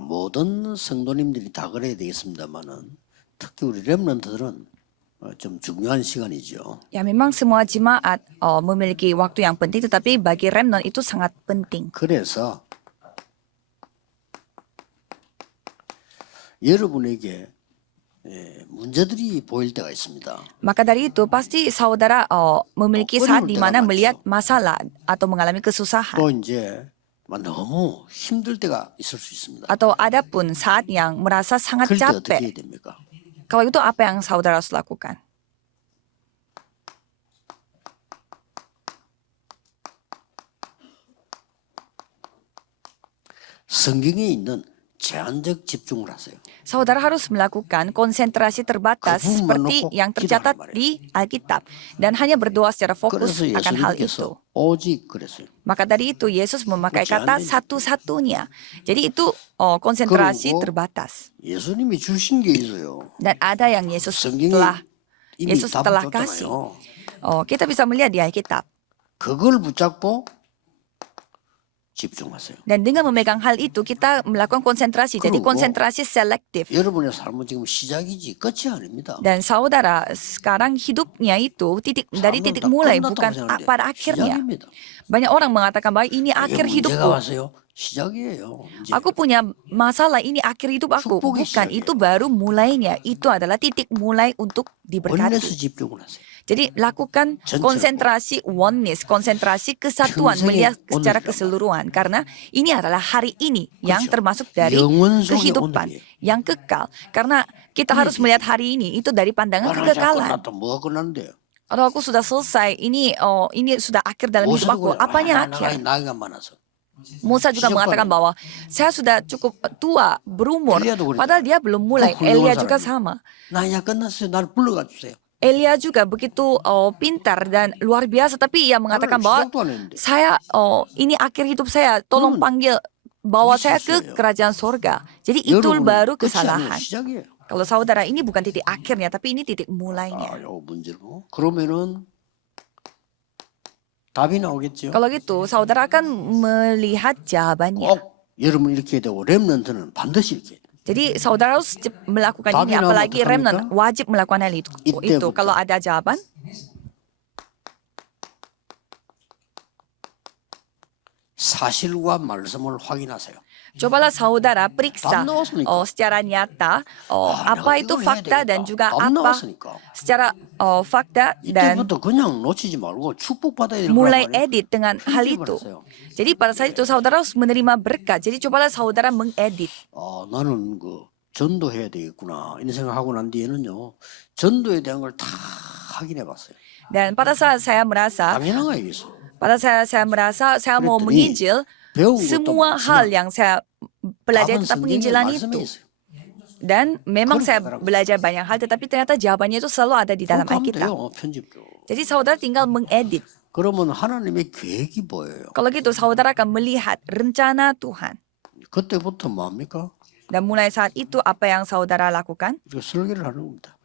모든 성도님들이 다 그래야 되겠습니다만은 특히 우리 렘넌트들은 좀 중요한 시간이죠. Ya memang semua jemaat memiliki waktu yang penting, tetapi bagi remnant itu sangat penting. 그래서 여러분에게 문제들이 보일 때가 있습니다. Maka dari itu pasti saudara memiliki saat di mana melihat masalah atau mengalami kesusahan. 또 이제 너무 힘들 때가 있을 수 있습니다. Atau ada pun saat yang merasa sangat 그럴 때 어떻게 해야 capek. 됩니까? Kalau itu apa yang saudara harus lakukan? 성경에 있는 제한적 집중을 하세요. Saudara harus melakukan konsentrasi terbatas Kau seperti menokok yang kita tercatat kemarin. di Alkitab dan hanya berdoa secara fokus 그래서 akan hal itu. 예수님께서 오직 그랬어요. Maka dari itu Yesus memakai kata satu-satunya. Jadi itu konsentrasi 그리고 terbatas. 예수님이 주신 게 있어요. Dan ada yang Yesus 성경이 telah 이미 Yesus 답을 telah kasih. 줬잖아요. Kita bisa melihat di Alkitab. 그걸 붙잡고 집중하세요. Dan dengan memegang hal itu kita melakukan konsentrasi. Jadi 그리고 konsentrasi selektif. 여러분의 삶은 지금 시작이지 끝이 아닙니다. Dan saudara sekarang hidupnya itu dari titik mulai bukan pada akhirnya. 시작입니다. Banyak orang mengatakan bahwa ini akhir 문제가 hidupku. 와서요. 시작이에요. 이제 Aku punya masalah, ini akhir hidup aku. 축복이 Bukan, 시작이에요. itu baru mulainya. Itu adalah titik mulai untuk 원내에서 diberkati. 집중을 하세요. Jadi lakukan konsentrasi oneness, konsentrasi kesatuan, 평생의 melihat secara oneness. keseluruhan. Karena ini adalah hari ini yang 그렇죠. termasuk dari 영원 속의 kehidupan oneness. yang kekal. Karena kita harus melihat hari ini itu dari pandangan 하나 자 kekekalan. 끝났다. 뭐가 끝났는데요? Kalau aku sudah selesai, ini sudah akhir dalam hidup aku. Apanya akhir? 나이가 많아서. Musa juga mengatakan bahwa saya sudah cukup tua, berumur. 엘리야도 그랬죠. Padahal dia belum mulai. 그 훌륭한 Elia juga 사람이에요. sama. 나이가 끝났어요. 날 불러가 주세요. Elia juga begitu pintar dan luar biasa. Tapi ia mengatakan bahwa 시작도 안 했는데. saya ini akhir hidup saya. Tolong panggil bawa saya ke 실수예요. kerajaan sorga. Jadi itu 여러분은 baru 끝이 아니에요. kesalahan. 시작이에요. Kalau saudara ini bukan titik akhirnya, tapi ini titik mulainya. 요 문제로. 그러면은 답이 나오겠죠. Kalau gitu, saudara akan melihat jawabannya. 꼭 여러분 이렇게 해야 되고 렘넌트는 반드시 이렇게 해야 돼요. Jadi saudara harus melakukan ini, Tapi apalagi nama remnant Tuhan wajib melakukan hal itu. Itu Kalau ada jawaban, 사실과 말씀을 확인하세요. cobalah saudara periksa 답 나왔으니까. secara nyata apa 내가 itu 이걸 해야 fakta dan 되겠다. juga 답 apa 나왔으니까. secara fakta dan 이때부터 그냥 놓치지 말고 축복받아야 될 mulai 거란 말이에요. edit dengan hal 편집을 itu. 하세요. Jadi pada saat itu saudara harus menerima berkat. Jadi cobalah saudara mengedit. 나는 전도해야 되겠구나 이런 생각하고 난 뒤에는요. 전도에 대한 걸 다 확인해 봤어요. Dan pada saat saya merasa, 당연한 거 알겠어요. pada saya merasa saya mau 그랬더니 menginjil, 배운 것도 semua hal yang saya pelajari 답은 tentang 성경의 penginjilan 말씀에 itu. 있어요. Dan memang 그렇게 saya 하더라고요. belajar banyak hal, tetapi ternyata jawabannya itu selalu ada di dalam 그렇게 하면 Alkitab. 돼요. 편집도. Jadi saudara tinggal mengedit. 그러면 하나님의 계획이 보여요. Kalau gitu saudara akan melihat rencana Tuhan. 그때부터 뭡니까? Dan mulai saat itu apa yang saudara lakukan? 이렇게 설계를 하는 겁니다.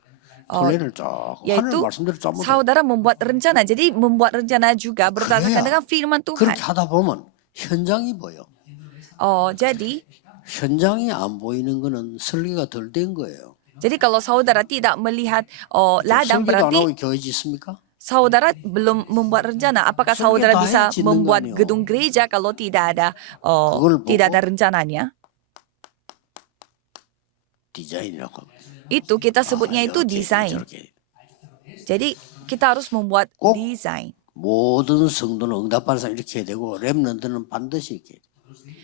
어, 플랜을 쫙 하나님 Yaitu 말씀대로 짜면 saudara membuat rencana. Jadi membuat rencana juga berdasarkan 그래야 dengan firman 그렇게 Tuhan. 하다 보면 현장이 보여. Jadi 현장이 안 보이는 거는 설계가 덜 된 거예요. kalau saudara tidak melihat ladang, 설계도 안 berarti 하고 교회 짓습니까? saudara belum membuat rencana. Apakah 설계 saudara 다 bisa 해 짓는 거 membuat 아니에요. gedung gereja kalau tidak ada 그걸 tidak ada 보고 rencananya? 디자인이라고 합니다. Itu kita sebutnya itu 이렇게, desain. 저렇게. Jadi kita harus membuat 꼭 desain. 모든 성도는 응답받는 사람 이렇게 해야 되고 렘넌트는 반드시 이렇게 해야 돼요.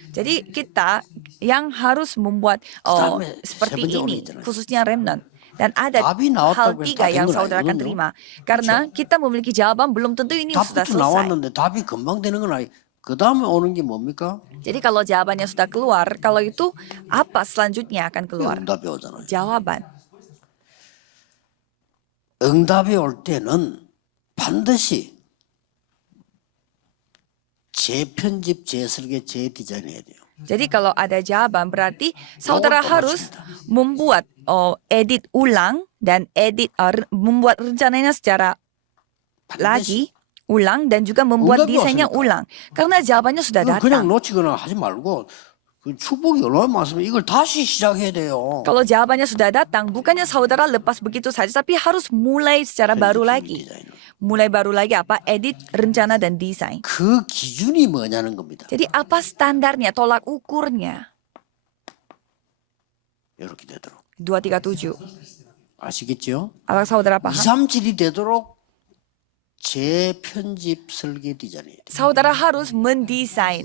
Jadi kita yang harus membuat 그다음에 seperti 세 번째 ini, 있잖아요. khususnya remnant. Dan ada 답이 나왔다고 hal 해서 3 다 yang 된 건 saudara akan 아니거든요. terima. Karena kita memiliki jawaban, belum tentu ini sudah 답부터 selesai. 나왔는데 답이 금방 되는 건 아니. 그 다음에 오는 게 뭡니까? Jadi kalau jawabannya sudah keluar, kalau itu apa selanjutnya akan keluar? 응답이 오잖아요. Jawaban. 응답이 올 때는 반드시 재편집, 재설계, 재디자인 해야 돼요. Jadi kalau ada jawaban berarti saudara Jawab harus 맞습니다. membuat edit ulang dan membuat rencananya secara 반드시. lagi ulang dan juga membuat 응답이 desainnya 왔으니까. ulang. Karena jawabannya sudah 그냥 datang. 놓치거나 하지 말고 그 축복이 얼마나 많으면 이걸 다시 시작해야 돼요. Kalau jawabannya sudah datang, bukannya saudara lepas begitu saja, tapi harus mulai secara baru lagi. Mulai baru lagi apa? Edit, rencana, dan desain. 그 기준이 뭐냐는 겁니다. Jadi apa standarnya, tolak ukurnya? 이렇게 되도록. 237. 아시겠죠? Apakah saudara paham? 237이 되도록 재편집 설계 디자인이에요. Saudara harus mendesain,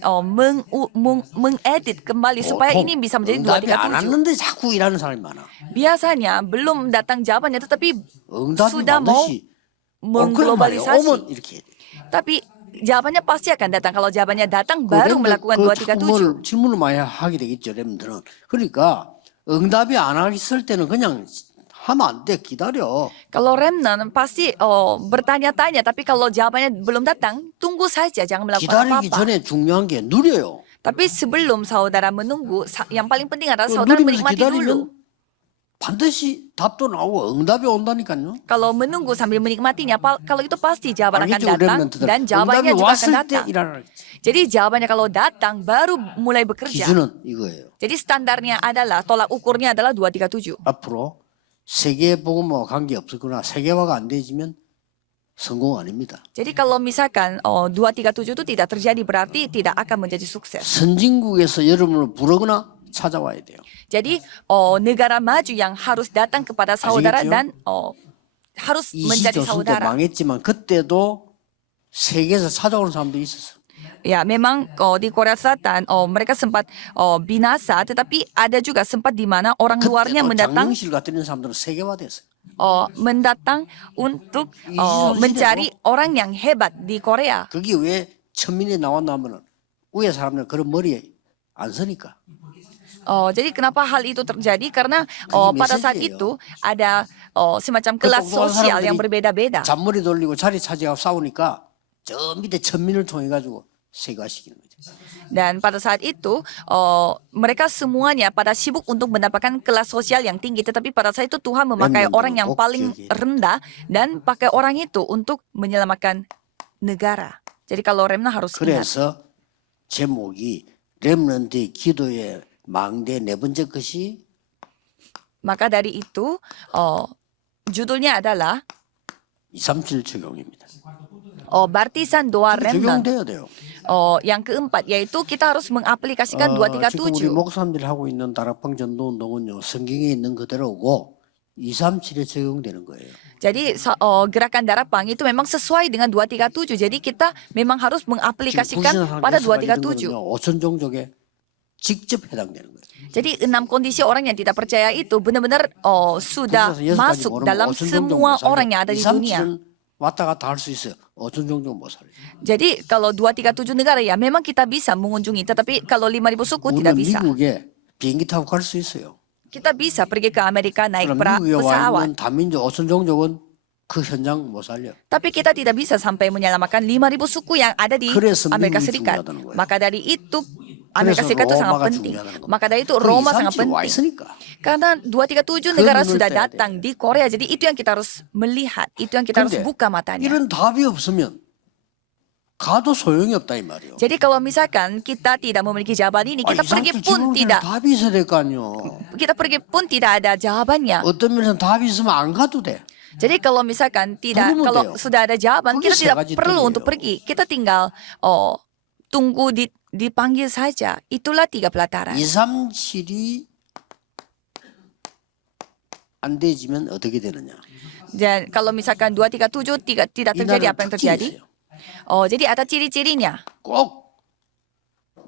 mengedit kembali supaya ini bisa menjadi 응답이 안 237. 왔는데 자꾸 일하는 사람이 많아. Biasanya belum datang jawabannya, tetapi 응답이 sudah mau 반드시 그런 말이에요. mengglobalisasi. 오면 이렇게 해야 돼. Tapi jawabannya pasti akan datang. Kalau jawabannya datang, baru melakukan 237. 질문을 많이 하게 되겠죠, 여러분들은. 그러니까 응답이 안 왔을 때는 그냥 하면 안 돼, 기다려. Kalau remnant pasti bertanya-tanya, tapi kalau jawabannya belum datang, tunggu saja, jangan melakukan 기다리기 apa-apa. 전에 중요한 게 누려요. Tapi sebelum saudara menunggu, yang paling penting adalah 그 saudara 누리면서 menikmati dulu. 기다리면 반드시 답도 나오고 응답이 온다니까요. Kalau menunggu sambil menikmatinya, kalau itu pasti jawaban akan 알겠죠, datang 렘넌트들. dan jawabannya 응답이 juga akan 왔을 때 datang. 일하라. Jadi jawabannya kalau datang baru mulai bekerja. 기준은 이거예요. Jadi standarnya adalah, tolak ukurnya adalah 237. 앞으로 세계 복음과 관계 없었거나 세계화가 안 되지면 성공 아닙니다. Jadi kalau misalkan 237 itu tidak terjadi, berarti tidak akan menjadi sukses. 선진국에서 여러분을 부르거나 찾아와야 돼요. Jadi negara maju yang harus datang kepada saudara 아시겠죠? dan harus menjadi 이시조선 때 saudara. 망했지만 그때도 세계에서 찾아오는 사람들이 있었어. Ya, memang di Korea Selatan mereka sempat binasa, tetapi ada juga sempat di mana orang luarnya 그때도 mendatang 장영실 같은 이런 사람들은 세계화됐어요. mendatang untuk mencari orang yang hebat di Korea. 그게 왜 천민이 나왔나 하면은 위에 사람들은 그런 머리에 안 서니까. Jadi kenapa hal itu terjadi? Karena 그게 pada saat 메시지예요. itu ada semacam kelas 똑똑한 sosial yang 사람들이 berbeda-beda. 잔머리 돌리고 자리 차지하고 싸우니까 저 밑에 천민을 통해 가지고 세계화시키는 거죠. Dan pada saat itu mereka semuanya pada sibuk untuk mendapatkan kelas sosial yang tinggi, tetapi pada saat itu Tuhan memakai Remnant orang yang dulu, paling oke. rendah dan pakai orang itu untuk menyelamatkan negara. Jadi kalau remnant harus ingat. 그래서 제목이 렘넌트의 기도의 망대 네 번째 것이 Maka dari itu judulnya adalah 237 적용입니다. baptisan doa remnant. 적용돼야 돼요. Yang keempat yaitu kita harus mengaplikasikan 지금 우리 237. 목사님들이 하고 있는 다락방 전도 운동은요 성경에 있는 그대로고 237에 적용되는 거예요. Jadi gerakan darapang itu memang sesuai dengan 237. Jadi kita memang harus 지금 mengaplikasikan pada 237. 5천 종족에 직접 해당되는 거예요. Jadi 6 kondisi orang yang tidak percaya itu benar-benar sudah 그래서 여섯 가지 masuk 모르면 dalam 5천 종족 semua 못 살려. orang yang ada di dunia. 237은 왔다 갔다 할 수 있어요. 5천 종족 못 살려. Jadi kalau 237 negara ya memang kita bisa mengunjungi, tetapi kalau 5.000 suku tidak 우리는 bisa. 미국에 비행기 타고 갈 수 있어요. Kita bisa pergi ke Amerika naik 그럼 미국에 와 pesawat, 있는 다민족 5천 종족은 그 현장 못 살려. tapi kita tidak bisa sampai menyelamatkan 5.000 suku yang ada di 그래서 Amerika 미국이 Serikat. 중요하다는 거예요. Maka dari itu Amerika 그래서 Serikat itu sangat 로마가 penting. 중요하다는 겁니다. Maka dari itu 그 Roma sangat 237 와 penting. 있으니까. Karena 237 negara 눈을 sudah 떼야 datang di Korea. Jadi itu yang kita harus melihat. Itu yang kita harus 근데 buka matanya. 이런 답이 없으면 가도 소용이 없다 이 말이에요. Jadi kalau misalkan kita tidak memiliki jawaban ini, kita pergi pun tidak. 답이 있어야 될 거 아니요. Kita pergi pun tidak ada jawabannya. 어떤 면에서 답이 있으면 안 가도 돼. Jadi kalau misalkan tidak, Tunggu kalau Mateo. sudah ada jawaban, Pergi kita tidak segaji perlu dulu, untuk yo. pergi. Kita tinggal tunggu dipanggil saja. Itulah 3 pelataran. 237이 안 되지면 어떻게 되느냐? Dan kalau misalkan 237 tidak 이 terjadi, 나라는 apa yang 특징이 terjadi? 있어요. Jadi ada ciri-cirinya. 꼭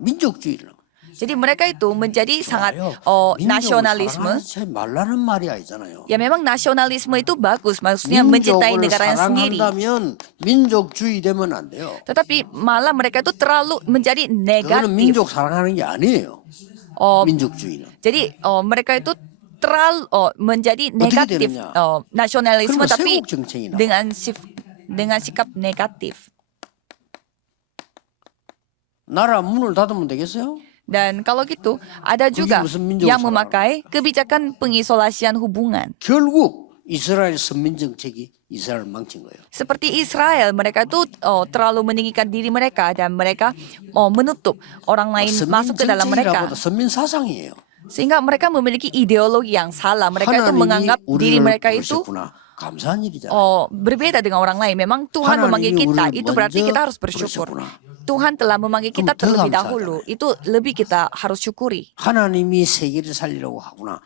민족주의를. Jadi mereka itu menjadi sangat 민족을 nasionalisme. 사랑하지 말라는 말이 아니잖아요. Ya memang nasionalisme itu bagus, maksudnya mencintai 민족을 negaranya sendiri. 사랑한다면 민족주의 되면 안 돼요. Tetapi malah mereka itu terlalu menjadi 그거는 negatif. 민족 사랑하는 게 아니에요. Oh, 민족주의는. jadi mereka itu terlalu menjadi 어떻게 negatif 되느냐? nasionalisme, 그러면 tapi 세국 정책이 나와. dengan sikap negatif. 나라 문을 닫으면 되겠어요? Dan kalau gitu, ada juga 무슨 민족을 yang 사랑하는 memakai kebijakan pengisolasian hubungan. 결국 이스라엘 선민 정책이 이스라엘을 망친 거예요. Seperti Israel, mereka itu terlalu meninggikan diri mereka dan mereka menutup orang lain 선민 masuk ke dalam mereka. 정책이라보다 선민 사상이에요. Sehingga mereka memiliki ideologi yang salah. Mereka itu 하나님이 menganggap diri 우리를 mereka itu 부르셨구나. 감사한 일이잖아요. berbeda dengan orang lain. Memang Tuhan memanggil 하나님이 kita, 우리를 itu berarti 먼저 kita harus bersyukur. 부르셨구나. Tuhan telah memanggil kita 그럼 더 terlebih 감사하잖아요. dahulu. Itu lebih kita harus syukuri. 하나님이 세계를 살리려고 하구나.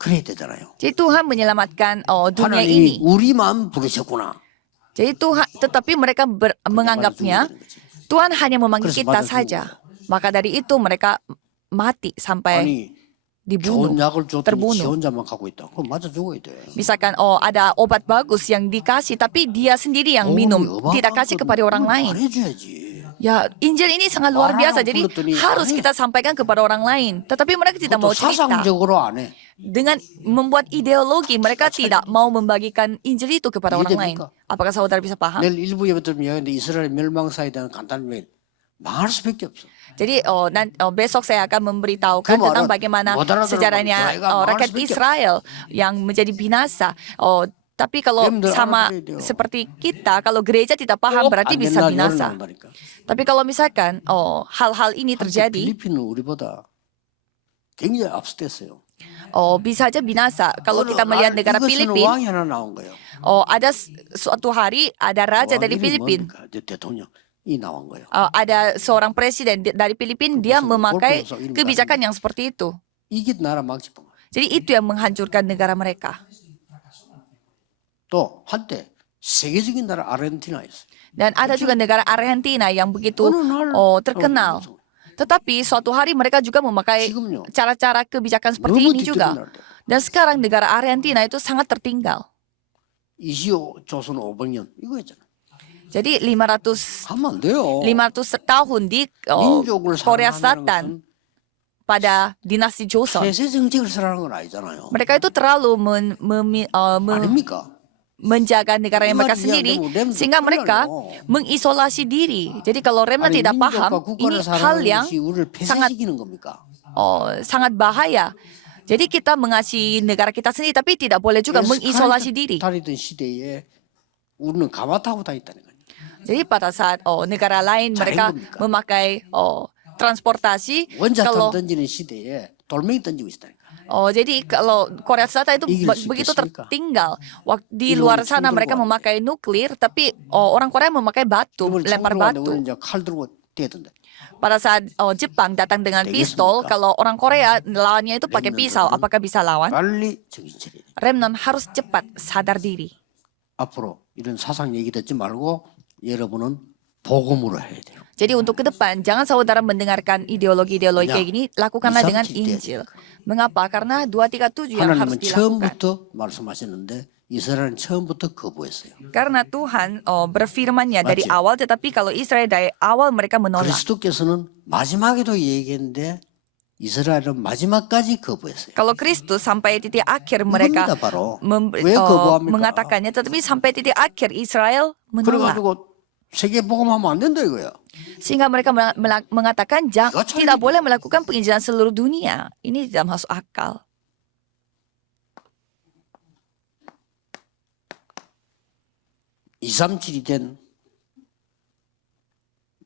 그래야 되잖아요. Jadi Tuhan menyelamatkan dunia 하나님이 ini. 우리만 부르셨구나. Jadi Tuhan, tetapi mereka menganggapnya Tuhan hanya memanggil 그래서 kita 맞아 saja. 죽은 Maka dari itu mereka mati sampai 아니 dibunuh. 좋은 약을 줬더니 지 terbunuh. 혼자만 갖고 있다. 그럼 맞아 죽어야 돼. Misalkan ada obat bagus yang dikasih tapi dia sendiri yang minum, tidak kasih kepada orang lain. 말해줘야지. Ya, Injil ini sangat luar biasa. Jadi 불렀더니 harus 안 해. kita sampaikan kepada orang lain. Tetapi mereka tidak 그것도 mau cerita. 사상적으로 안 해. Dengan membuat ideologi, mereka tidak mau membagikan Injil itu kepada orang lain. 이해됩니까? Apakah saudara bisa paham? 내일 일부 예배 들으면 이야기하는데 이스라엘 멸망사에 대한 간단한 말 망할 수밖에 없어. Jadi besok saya akan memberitahukan Kemarin, tentang bagaimana modern sejarahnya mereka rakyat harus Israel yang menjadi binasa. Tapi kalau Dem sama already 돼요. seperti kita, kalau gereja tidak paham berarti 안 bisa 된다, 열을 binasa. 나온다니까. Tapi kalau misalkan hal-hal ini 한때 terjadi, 필리핀은 우리보다 굉장히 압수됐어요. bisa aja binasa. Kalau kita melihat negara 이것은 Filipina, 왕이 하나 나온 거예요. ada suatu hari ada raja dari 왕 이름이 Filipina. 뭡니까? 이제 대통령이 나온 거예요. Ada seorang presiden dari Filipina, dia 무슨 memakai 골프에서 이름 kebijakan yang seperti itu. 이게 나라 망치범. Jadi itu yang menghancurkan negara mereka. 또 한때 세계적인 나라 아르헨티나였어요. Dan ada juga negara Argentina yang begitu 어느 날 terkenal. Tetapi suatu hari mereka juga memakai 지금요. cara-cara kebijakan seperti 너무 ini juga. 뒤떨어진 나라들. Dan sekarang negara Argentina itu sangat tertinggal. 25 조선 500년 이거 했잖아. Jadi 500 하면 안 돼요. 500 tahun di 민족을 Korea 사랑하는 Selatan 것은 pada dinasti Joseon. 폐쇄 정책을 사랑하는 건 아니잖아요. Mereka itu terlalu 아닙니까? menjaga negaranya mereka Iya, sendiri rem sehingga betul mereka loh. mengisolasi diri. Jadi kalau Remnant 아니, tidak 민족과 paham, ini 국가를 hal 사랑하는 yang 것이 우리를 sangat 폐쇄시키는 겁니까? sangat bahaya. Jadi kita mengasihi negara kita sendiri tapi tidak boleh juga mengisolasi diri. 다니던 시대에 우리는 가마 타고 다녔다는 거예요. Jadi pada saat negara lain mereka 겁니까? memakai transportasi, 원자탄 kalau 던지는 시대에 돌멩이 던지고 있다니까. jadi kalau Korea Selatan itu 이길 수 begitu 있겠습니까? tertinggal. Di 이런 luar 총 sana 들고 mereka 왔네. memakai nuklir, tapi orang Korea memakai batu, 이번에 lempar 총들고 왔는데 batu. 우리는 이제 칼 들고 뛰던데. Pada saat Jepang datang dengan pistol, 되겠습니까? kalau orang Korea lawannya itu pakai pisau, Remnant apakah bisa lawan? 빨리 정신 차려야 돼. Remnant harus cepat sadar diri. 앞으로 이런 사상 얘기 듣지 말고 여러분은 복음으로 해야 돼요. Jadi untuk ke depan, jangan saudara mendengarkan ideologi-ideologi Ya, kayak gini, lakukanlah dengan 이삼칠 때 Injil. Mengapa? Karena 237 yang harus 하나님은 dilakukan. 처음부터 말씀하셨는데 이스라엘은 처음부터 거부했어요. Karena Tuhan berfirmannya dari 맞지? awal, tetapi kalau Israel dari awal mereka menolak. 그리스도께서는 마지막에도 얘기했는데 이스라엘은 마지막까지 거부했어요. Kalau Kristus sampai titik akhir mereka 이겁니다, 바로. 왜 거부합니까? mengatakannya, tetapi sampai titik akhir Israel menolak. 그래가지고 세계 복음하면 안 된다 이거야. Sehingga mereka mengatakan 이거 tidak 참- boleh melakukan penginjilan seluruh dunia. Ini tidak masuk akal. (237이) 된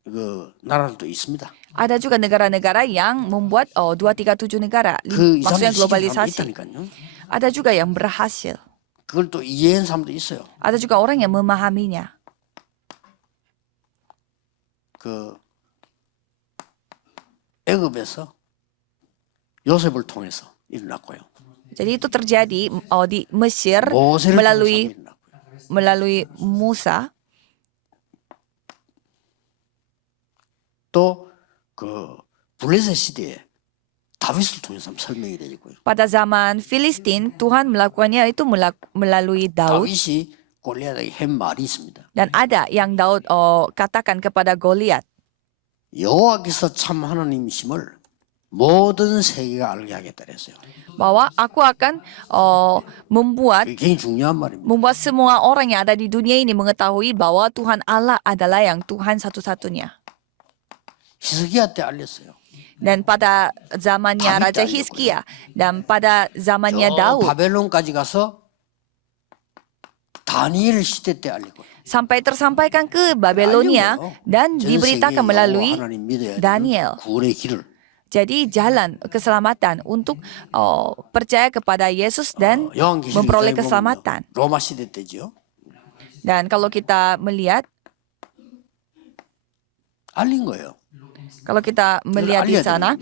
그 나라들도 있습니다. Ada juga negara-negara yang membuat 237 negara, 그 maksudnya 237이 globalisasi. 있다니까요. Ada juga yang berhasil. 그걸 또 이해한 사람도 있어요. Ada juga orang yang memahaminya. 그 애굽에서 요셉을 통해서 일어났고요. Jadi itu terjadi di Mesir 모세를 melalui 통해서 일어났고요. melalui Musa. 또 그 블레셋 시대에 다윗을 통해서 설명이 되고요. Pada zaman Filistin, Tuhan melakukannya itu melalui Daud. 다윗이 골리앗에게 한 말이 있습니다. Dan ada yang Daud katakan kepada Goliat. 여호와께서 참 하나님이심을 모든 세계가 알게 하겠다 그랬어요. Bahwa aku akan membuat 그게 굉장히 중요한 말입니다. semua orang yang ada di dunia ini mengetahui bahwa Tuhan Allah adalah yang Tuhan satu-satunya. 히스기야 때 알렸어요. Dan pada zamannya Daud Raja algo요. Hizkia dan pada zamannya 저 Daud, 바벨론까지 가서 다 다니엘 시대 때 알리고 sampai tersampaikan ke Babelonia dan 전 diberitakan 세계에 melalui 여호와 하나님 믿어야 되는 Daniel. 구원의 길을 Jadi jalan keselamatan untuk percaya kepada Yesus dan 요한계시록 memperoleh 2장에 보면요. keselamatan. 로마 시대 때죠. Dan kalau kita melihat, 알린 거예요. kalau kita melihat di 알려야 sana,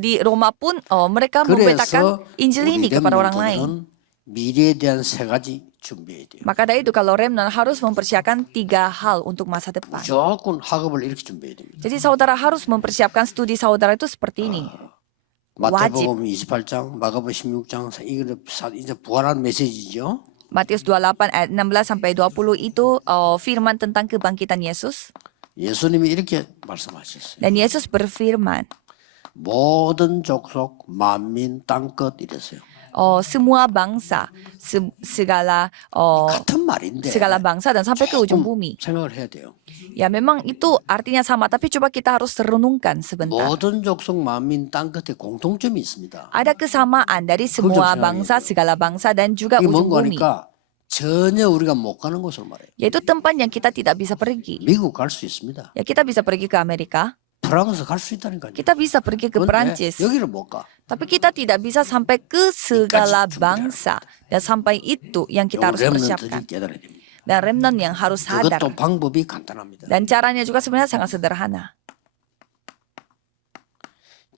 di Roma pun mereka 그래서 memberitakan Injil 우리 ini kepada orang lain. 렘넌트는 미래에 대한 세 가지 준비해야 돼요. Maka dari itu kalau remnant harus mempersiapkan 3 hal untuk masa depan. 무조건 학업을 이렇게 준비해야 됩니다. Jadi saudara harus mempersiapkan studi saudara itu seperti ini. 마태복음 28장, 마가복음 16장 이거 이제 부활한 메시지죠. Matius 28 ayat 16 sampai 20 itu firman tentang kebangkitan Yesus. 예수님이 이렇게 말씀하셨어요. Dan Yesus berfirman, 모든 족속, 만민, 땅끝 이랬어요. semua bangsa, segala 같은 말인데 segala bangsa dan sampai ke ujung 조금 bumi. 생각을 해야 돼요. Ya memang itu artinya sama, tapi coba kita harus renungkan sebentar. 모든 족속, 만민, 땅끝에 공통점이 있습니다. Ada kesamaan dari semua 생각해야 bangsa, segala bangsa dan juga 이게 ujung 뭔가 bumi. 하니까 전혀 우리가 못 가는 곳으로 말해요. Yaitu tempat yang kita tidak bisa pergi. 미국 갈 수 있습니다. Ya kita bisa pergi ke Amerika, 프랑스 갈 수 있다니까요. kita bisa pergi ke 근데 Perancis. 여기를 못 가. Tapi kita tidak bisa sampai ke segala bangsa. Dan sampai itu yang kita harus persiapkan. 렘넌트들이 깨달아야 됩니다. Dan remnant yang harus sadar. 그것도 방법이 간단합니다. Dan caranya juga sebenarnya sangat sederhana.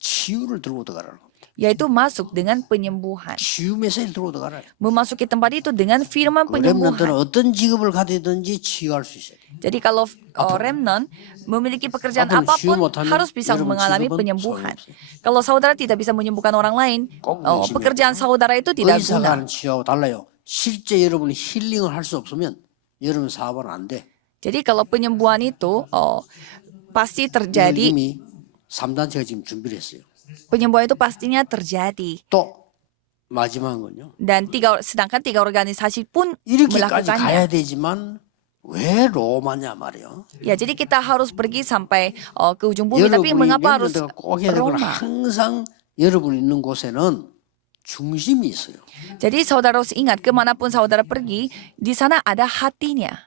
치유를 들고 들어가라는 겁니다. Yaitu masuk dengan penyembuhan. 치유 메시지를 들고 들어가라. Memasuki tempat itu dengan firman 그 렘넌트는 penyembuhan. 어떤 직업을 가지든지 치유할 수 있어야 돼요. Jadi kalau remnant memiliki pekerjaan 앞으로는 apapun 치유 못하면 harus bisa 여러분 mengalami 직업은 penyembuhan. 소용없어요. Kalau saudara tidak bisa menyembuhkan orang lain, 꼭 열심히 pekerjaan 해야 돼요. saudara itu tidak 의사가 guna. 하는 치유하고 달라요. 실제 여러분이 힐링을 할 수 없으면 여러분 사업은 안 돼. Jadi kalau penyembuhan itu pasti 이걸 terjadi. 이미 3단체가 지금 준비를 했어요. Penyembuhan itu pastinya terjadi. 또 마지막은요. Dan sedangkan 3 organisasi pun 이렇게까지 가야 melakukannya. 되지만 왜 로마냐 말이요. Ya, jadi kita harus pergi sampai ke ujung bumi. Tapi 여러분이 mengapa harus 렘넌트가 꼭 해야 되는 건 Roma? 항상 여러분 있는 곳에는 중심이 있어요. Jadi saudara harus ingat kemanapun saudara pergi, di sana ada hatinya.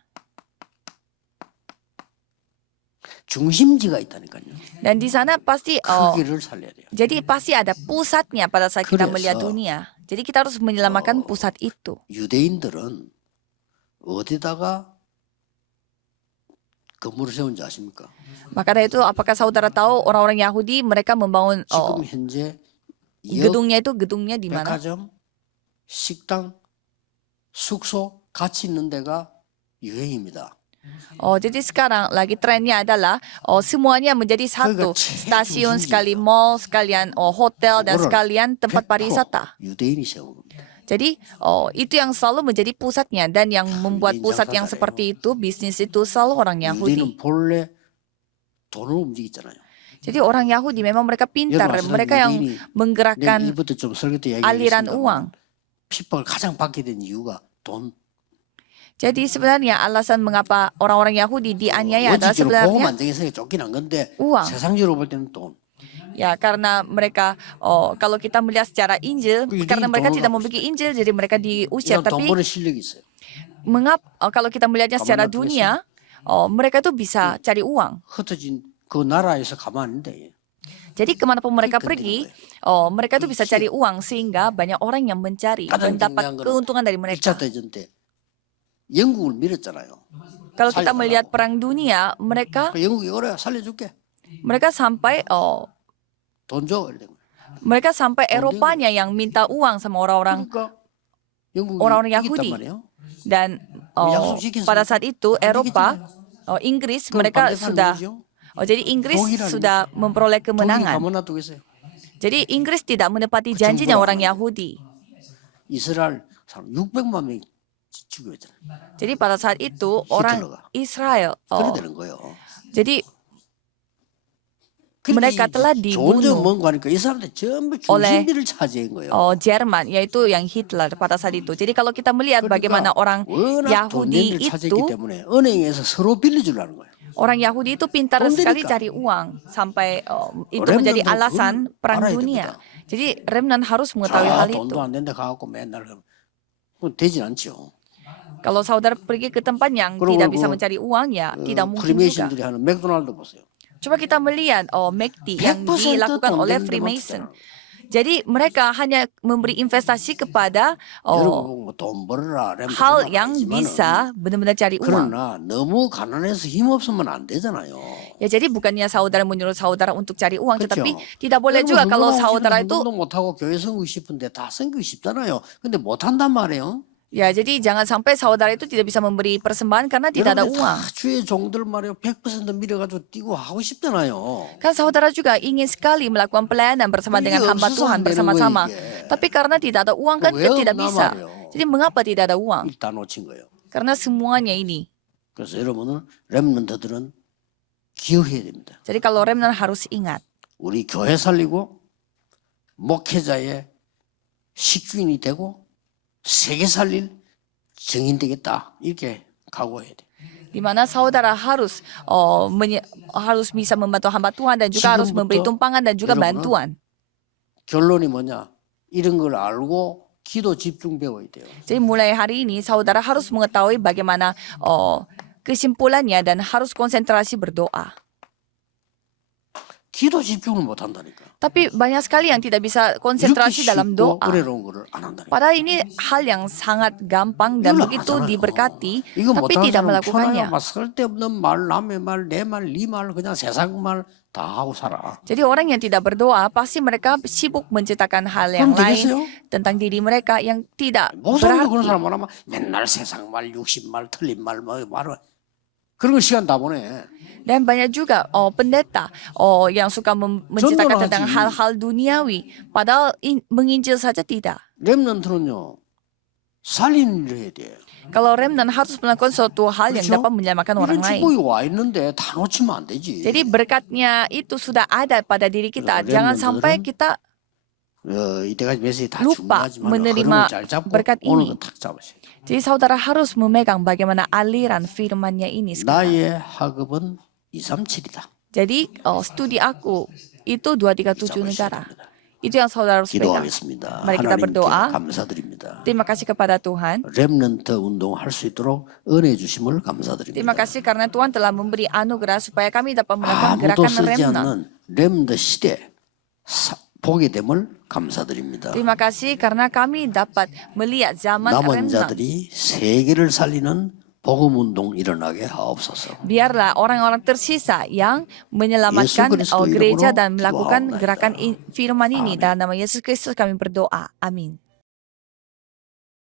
중심지가 있다니까요. Dan di sana pasti 크기를 살려야 돼요. jadi pasti ada pusatnya pada saat kita 그래서 melihat dunia. Jadi kita harus menyelamatkan pusat itu. 유대인들은 어디다가 건물을 세운지 아십니까? Maka dari itu apakah saudara tahu orang-orang Yahudi mereka membangun 지금 현재 gedungnya di mana? 백화점, 식당, 숙소 같이 있는 데가 유행입니다. Jadi sekarang lagi trennya adalah semuanya menjadi satu. 그러니까 제일 Stasiun 중심지예요. sekali mall, sekalian hotel dan 그거를 sekalian tempat 100% pariwisata. 유대인이 세운 겁니다. Jadi itu yang selalu menjadi pusatnya dan yang membuat 유대인 pusat yang 장사자예요. seperti itu bisnis itu selalu orang Yahudi. 유대인은 본래 돈을 움직이잖아요. Jadi orang Yahudi memang mereka pintar, 여러분 mereka yang 유대인이 내가 menggerakkan 이부터 좀 설교 때 aliran 얘기하겠습니다만 uang. 핍박을 가장 받게 된 이유가 돈. Jadi sebenarnya alasan mengapa orang-orang Yahudi dianiaya adalah 원칙적으로 복음 sebenarnya 안정에서 쫓기는 건데 우왕. 세상적으로 볼 때는 돈. ya karena mereka kalau kita melihat secara Injil, 그 karena 유대인 mereka 돈을 tidak 갖고 memiliki Injil jadi mereka diusir. 이런 돈 Tapi 버는 실력이 있어요. kalau kita melihatnya secara 가만 놔두겠어요? dunia, mereka tuh bisa cari uang. 흩어진 그 나라에서 가만 안 돼. Jadi kemanapun mereka Itu pergi, penting mereka tuh bisa cari uang sehingga banyak orang yang mencari, 가장 mendapat 중요한 거는 keuntungan dari 1차 mereka. 대전 때 영국을 밀었잖아요. Kalau kita 살려달라고. melihat perang dunia, mereka 그 영국이 그래 살려줄게. sampai 돈 줘. 이래. mereka sampai Eropanya yang minta uang sama orang-orang 그러니까 영국이 orang-orang 이겼단 Yahudi. 말이에요. Dan 약속시켰어요. pada saat itu Eropa, Inggris 그럼 mereka 반대파는 sudah 누구죠? jadi Inggris 독일은 sudah memperoleh 독일이 kemenangan. 가만 놔두겠어요. Jadi Inggris tidak menepati janjinya orang Yahudi. 이스라엘 사람 600만 명이 죽였잖아요. Jadi pada saat itu orang 히틀러가. Israel, 그래 되는 거예요. jadi 그러니까 mereka telah 좋은 점 dibunuh 뭔가 하니까 이 사람들 전부 oleh 중심지를 차지한 거예요. Jerman, yaitu yang Hitler pada saat itu. Jadi kalau kita melihat bagaimana orang 워낙 돈 Yahudi 냄비를 차지했기 itu, 때문에 은행에서 서로 빌려주려는 거예요. orang Yahudi itu pintar 돈 sekali 되니까. cari uang sampai itu remnant menjadi 그건 alasan perang 알아야 dunia. 됩니다. jadi remnant harus mengetahui hal itu. 돈도 안 된다 가갖고 맨날 그럼 되진 않죠. Kalau saudara pergi ke tempat yang 그리고 tidak bisa 그, mencari uang, ya tidak mungkin juga. 프리메이슨들이 하는 맥도날드 보세요. Coba kita melihat McD yang 100% dilakukan 돈 oleh 되는 데만 Freemason. 투자하는 Jadi mereka hanya memberi investasi kepada 여러분 뭐돈 벌어라 램 hal yang bisa benar-benar cari uang. 그러나 너무 가난해서 힘 없으면 안 되잖아요. Ya jadi bukannya saudara menyuruh saudara untuk cari uang, 그렇죠. tetapi tidak boleh juga kalau saudara itu 도 못하고 교회 섬기고 싶은데 다 섬기고 싶잖아요. 근데 못한단 말이에요. ya jadi jangan sampai saudara itu tidak bisa memberi persembahan karena tidak ada 여러분들 uang. 다 주의 종들 말이에요. 100% 밀어가지고 뛰고 하고 싶잖아요. Kan saudara juga ingin sekali melakukan pelayanan bersama 이게 dengan hamba 없어서 Tuhan 안 되는 bersama-sama. 거예요, 이게. Tapi karena tidak ada uang kan 왜 tidak 없나 bisa. 말이에요. Jadi mengapa tidak ada uang? 일단 놓친 거예요. Karena semuanya ini. 그래서 여러분은 렘넌트들은 기억해야 됩니다. Jadi kalau remnant harus ingat. 우리 교회 살리고 목회자의 식주인이 되고 세계 살릴 증인 되겠다. 이렇게 각오해야 돼. Di mana saudara harus harus bisa membantu hamba Tuhan dan juga harus memberi tumpangan dan juga bantuan. 결론이 뭐냐? 이런 걸 알고 기도 집중 배워야 돼요. Jadi mulai hari ini saudara harus mengetahui bagaimana kesimpulannya dan harus konsentrasi berdoa. 기도 집중을 못 한다니까. Tapi banyak sekali yang tidak bisa konsentrasi dalam doa. 어려운 거를 안 한다니까. Padahal ini hal yang sangat gampang dan 이걸 안 begitu 하잖아요. diberkati, 이거 tapi 못하는 tidak 사람은 melakukannya. 편하게 막 쓸데없는 말, 남의 말, 내 말, 네 말, 그냥 세상 말 다 하고 살아. Jadi orang yang tidak berdoa pasti mereka sibuk menciptakan hal yang 그럼 lain 되겠어요? tentang diri mereka yang tidak 목사님도 그런 berarti. 사람 말하면 맨날 세상 말, 60말, 틀린 말, 뭐 말을 그런 거 시간 다 보내. Dan banyak juga pendeta yang suka menceritakan 전도를 tentang 하지. hal-hal duniawi, padahal menginjil saja tidak. 렘넌트는요 살리는 일을 해야 돼. Kalau remnant harus melakukan suatu hal yang 그렇죠? dapat menyelamatkan orang 이런 lain. 축복이 와 있는데 다 놓치면 안 되지. Jadi berkatnya itu sudah ada pada diri kita. Jangan sampai kita 이때까지 메시지 다 lupa 중요하지만 menerima 흐름을 잘 잡고 berkat 오늘 ini. 거탁 잡으세요. Jadi saudara harus memegang bagaimana aliran firman-Nya ini sekarang. 나의 학업은 237이다. Jadi studi aku itu 237 negara. Itu yang saudara harus pegang. 기도하겠습니다. Mari kita 하나님께 berdoa. 감사드립니다. Terima kasih kepada Tuhan. 렘넌트 운동할 수 있도록 은혜 주심을 감사드립니다. Terima kasih karena Tuhan telah memberi anugerah supaya kami dapat melakukan 아무도 gerakan 쓰지 remnant. 않는 렘더 시대 보게 됨을 감사드립니다. Terima kasih karena kami dapat melihat zaman 남은 remnant. 자들이 세계를 살리는 복음 운동 일어나게 하옵소서. Biarlah orang-orang tersisa yang menyelamatkan Yesus Kristus gereja 이름으로 dan melakukan 기도하옵나이다. gerakan firman ini. Dalam nama Yesus Kristus kami berdoa. Amin.